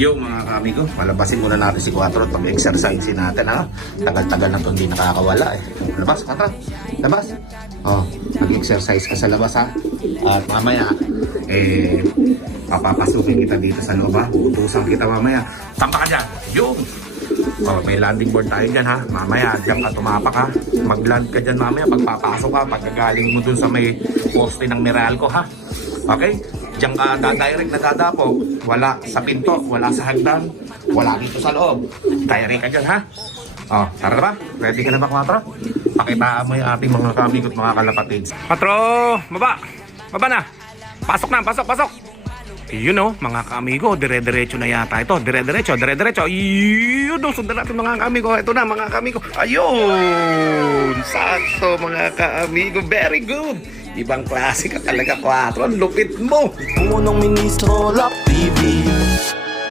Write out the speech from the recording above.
Yo mga kamigo, palabasin muna natin si 4 at pag-exercise natin ha. Tagal-tagal na ito hindi nakakawala eh. Labas, 4. Labas. Oh, mag-exercise ka sa labas ha. At mamaya, papapasukin kita dito sa loob ha. Utusan kita mamaya. Tampa ka dyan. Yung! Oh, may landing board tayo dyan ha. Mamaya, dyan ka tumapak ha. Mag-land ka dyan mamaya. Pagpapasok ka, pagkagaling mo dun sa may poste ng Meralco ha. Okay? Diyan ka direct na dadapo. Wala sa pinto, wala sa hagdan, wala dito sa loob. Direct ka dyan ha. Oh, tara na ba? Ready ka na ba 4? Pakitaan mo yung ating mga kamigot, mga kalapatids. 4! Baba! Baba na! Pasok na! Pasok! Pasok! Yun o, mga kamigo, dire-diretso na yata ito. Dire-diretso, dire-diretso. Yun o, sundan natin mga kamigo. Ito na mga kamigo. Ayun! Sakto mga kamigo. Very good! Ibang klase ka talaga 4. Lupit mo! Unang ministro, Lap TV.